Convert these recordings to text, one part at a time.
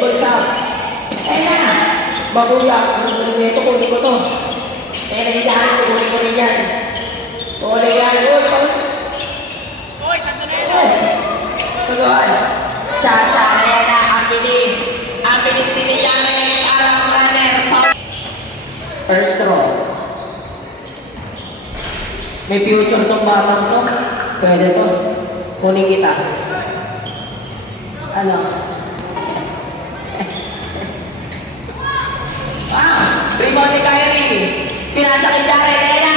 Bulsap. Ayun na. Babuya. Ito, kunin ko to. Eh, nagigyahan ko, kunin ko rin yan. Kunin yan. Uy, santo na yan. Tugon. Cha-cha na yan na. Ang bilis. Ang bilis din niya na yan. Alam runner. First draw. May future tong batang to. Pwede to. Kunin kita. Ano? Rebound ni Kyrie. Pinasa kay Jared. Lena.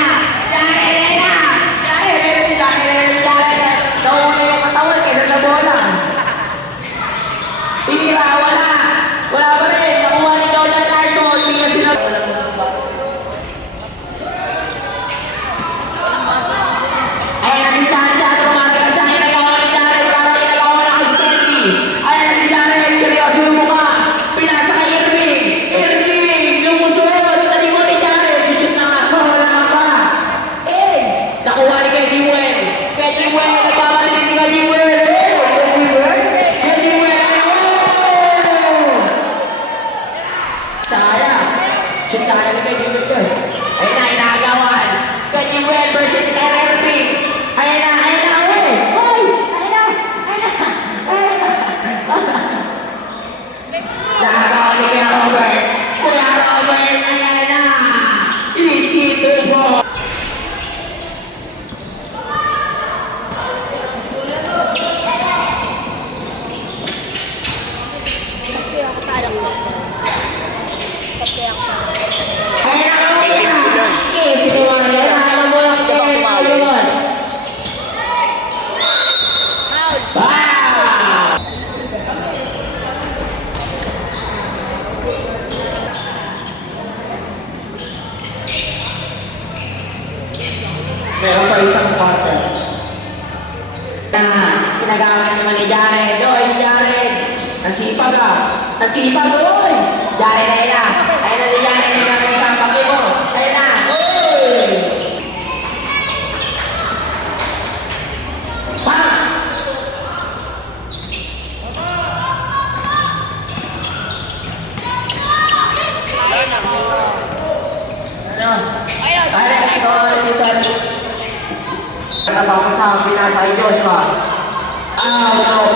Nauna yung katawan. Kaya na bola. Tinira. Wala. Wala pa rin. Nakuha ni Jordan Clarkson. Hindi na sila. Ayan na si Chacha. Tumati ka sa inagawa ni Jared. Parang inagawa na kay Stanley. Ayan na si Jared. Seryoso yung mukha. Pinasa kay Irving. Lumusot. Nalibo ni Jared. Susut na nga. Wala pa. Nakuha ni Keji Well. Keji Well. Nagpapatinig ni Keji Well. Keji Well. Sayang. Shoot sayang ni Keji Well. Ayun na, inagawan. Keji Well versus Irving. Ayun na. Nakagawa ni Kuya Robert. Ayan na. Easy to ball. Ayun na, Kuya. Easy to ball. Ayun na, alam mo lang din. Ayun. Wow! Meron pa isang quarter. Ginagawa na naman ni Jared. Oy, Jared. Nansipag ah. Nansipag, oy. Jared, ayun na. Ayun na si Jared. Ayun na isang pagi mo. Ayun na. Oy. Bang! Ano? Alex, dito. Trabaho sa pinasay Joshua.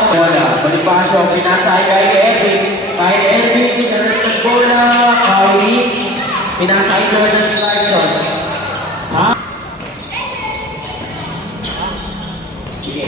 Bola. Bonifacio ang pinasay kay Ervin. Kay Ervin, pinasay bola. Kyrie. Pinasay Jordan Clarkson. Ha? Sige.